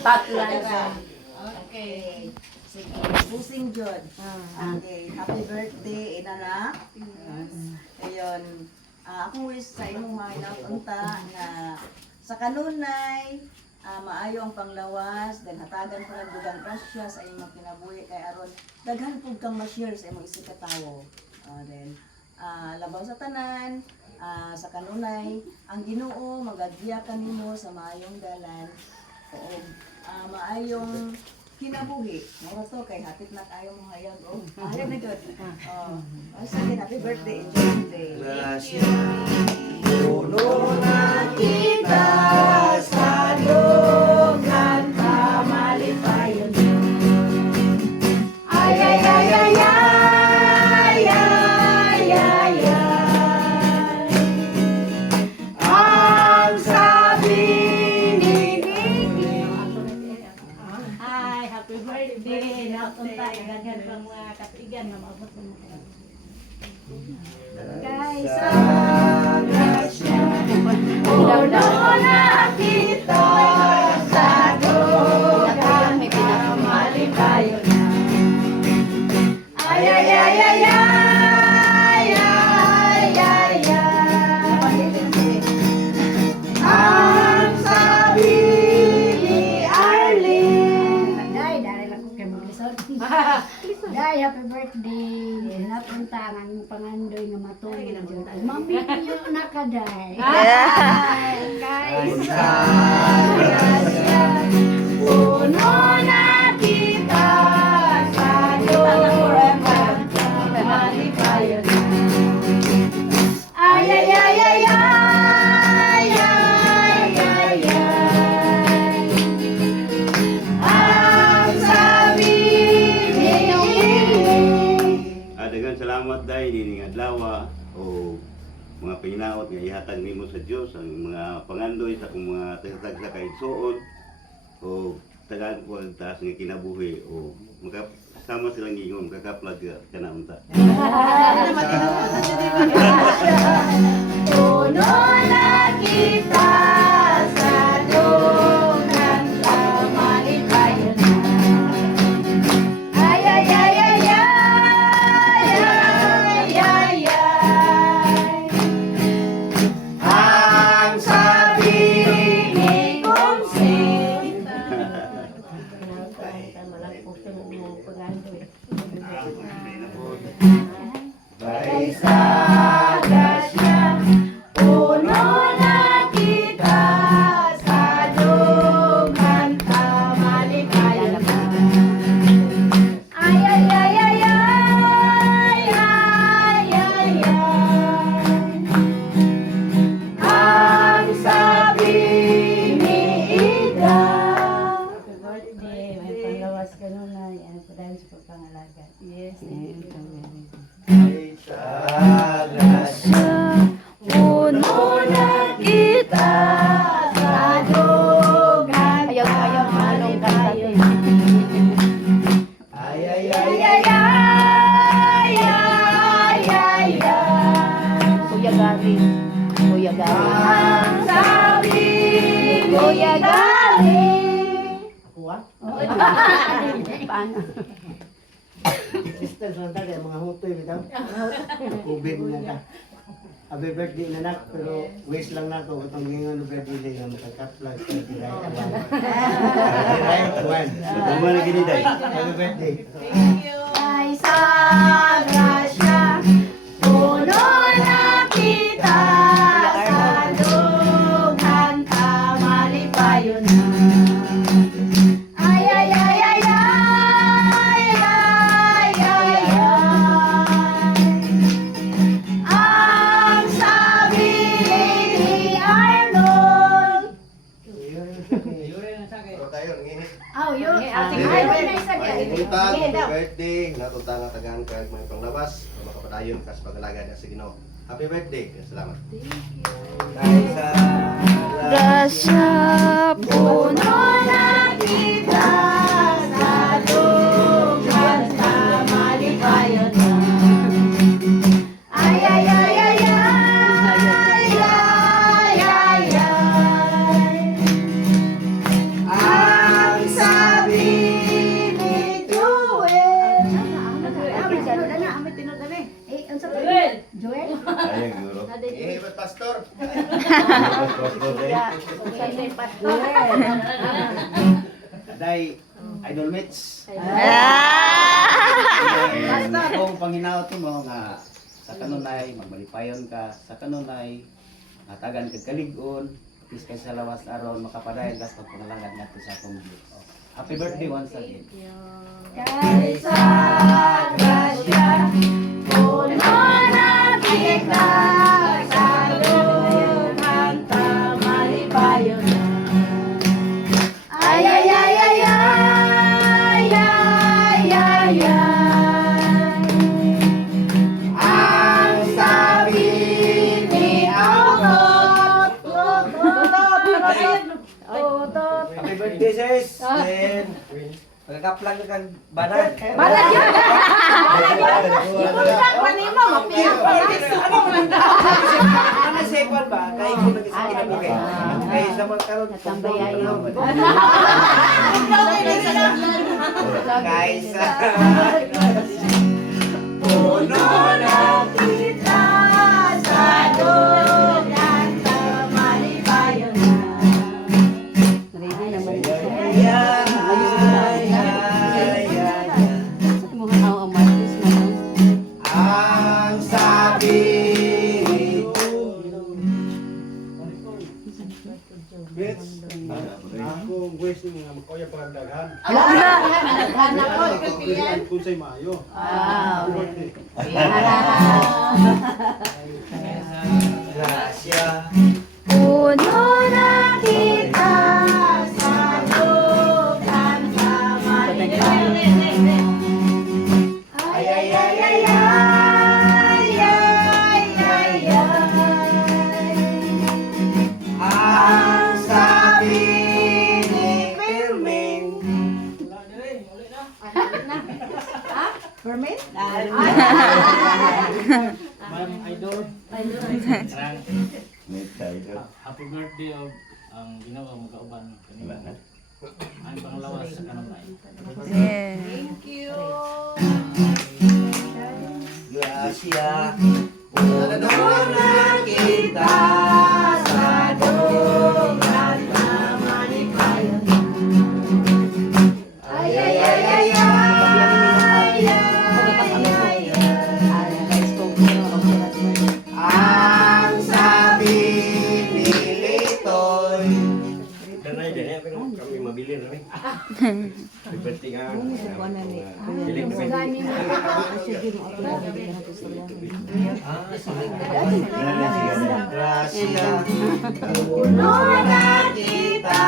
Tatlan. Okay. Sige, pusing jud. Okay, happy birthday, inanak. Ayun. Akong wish sa imong mga unta nga sa kanunay, maayo ang panglawas, then hatagan pa ng dugang grasya sa imong kinabuhi kay aron daghan pud kang ma-share sa imong isip ka tawo. Then labaw sa tanan, sa kanunay, ang Ginoo magagiya kanimo sa maayong dalan o maayong kinabuhi. Mao to kay hapit na kayo mo hayag o. Hayag na jud. Sige, happy birthday, enjoy the day. Puno na kita sa dugan kamalipayon. Ay ay ay ay ay ay ay ay. Ang sabi ni Nini. Hi, happy birthday. Napunta ganyan pang mga katigan na maabot mo. Guys, ang grasya, puno na kita sa dugan kamalipayon. Ay ay ay ay ay ay ay ay. Ang sabi ni Arlene. Day, dahil lang ko kayo maglisod. Day, happy birthday. Napunta ang pangandoy nga matulog. Mami niyo na ka, Day. Guys. Puno na kita sa dugan kamalipayon. Ay ay ay ay ay ay ay ay. Ang sabi ni Daghang salamat dahil din nga adlaw o mga pinaot nga ihatag nimo sa Dios ang mga pangandoy sa akong mga tagatag sa kaigsoon o tagaan ko ang taas nga kinabuhi o makasama silang ingon kakaplag ka na unta. puno na kita sa dugan kamalipayon. Ay ay ay ay ay ay ay ay. Ang sabi ni Kumsin. Sa grasya, puno na kita sa dugan kamalipayon. Ay ay ay ay ay ay ay ay. Ang sabi ni Ida. Happy birthday. May panglawas ka nun na. Yan, padayon sa pagpangalaga. Yes, thank you. Puno na kita sa dugan kamalipayon. Ay ay ay ay ay ay ay ay. Kuya Gary. Kuya Gary. Ang sabi ni Kuya Gary. Paano? Sister, santa kaya mga hutoy bitaw. Kubin na ka. Happy birthday nanak, pero wish lang nako itong ngayon birthday nga makakaplag sa right one. Ano na gini day? Happy birthday. Ay sa grasya, puno na kita sa dugan kamalipayon. Ay ay ay ay ay ay ay ay. Ang sabi ni Arnold. Oh, yun. Ay, Ay, na isa ka. Buntag, happy birthday, natutang nga tagaan ka mga panglabas, makapadayon ka sa pag-alaga sa Ginoo. Happy birthday, salamat. Grasya, puno na kita sa dugan kamalipayon. Ay ay ay ay ay ay ay ay. Ang Day, idol mates. Ah! Kung panginaot mo nga sa kanunay, magmalipayon ka, sa kanunay, matagan ka kaligon, is kay sa lawas aron makapadayon ka sa pagpangalangad nato sa akong Diyos. Happy birthday once again. Kaysa grasya, puno na kita sa luhan malipayon na. Ay, ay, ay, ay, ay, ay, ay, ay. Ang sabi ni Otot, Otot, Happy birthday, sis! Then, pagkakaplang ka kang banat. Banat yun! Ano sa ikwan ba? Kaya ko nag-isip mo kay. Kaya sa mga karoon. Natambayayo. Guys, Puno na kita sa lugan malipayon na. ang sabi Ako wish ni mga makoya pagdaghan. Kung sa'y maayo. grasya. Puno na kita sa lugan na malipayon na. Ay, ay, ay, ay, Ay, ay, ay, ay. ang sabi ni Pirming. Permit? Ma'am Idol, May tayo. happy birthday of ang ginawa mo kauban kanina. Ang panglawas sa kanunay. Grasya. Puno na kita sa lugan na malipayon na. Ay, ay, ay, ay, ay, ay, ay, Ang sabi ni Litoy. Danay din pero kami mabili na rin. Liberty nga. Piling na Grasya. Puno na kita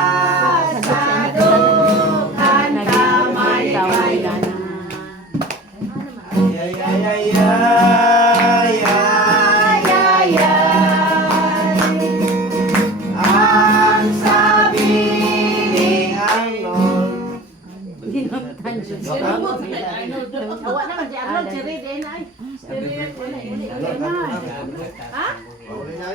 sa lugan na malipayon na. Ay, ay, ay, ay, ay, ay, ay. Ang sabi ni Arnold. Awa naman si Arnold, si Red, eh, na. Uli na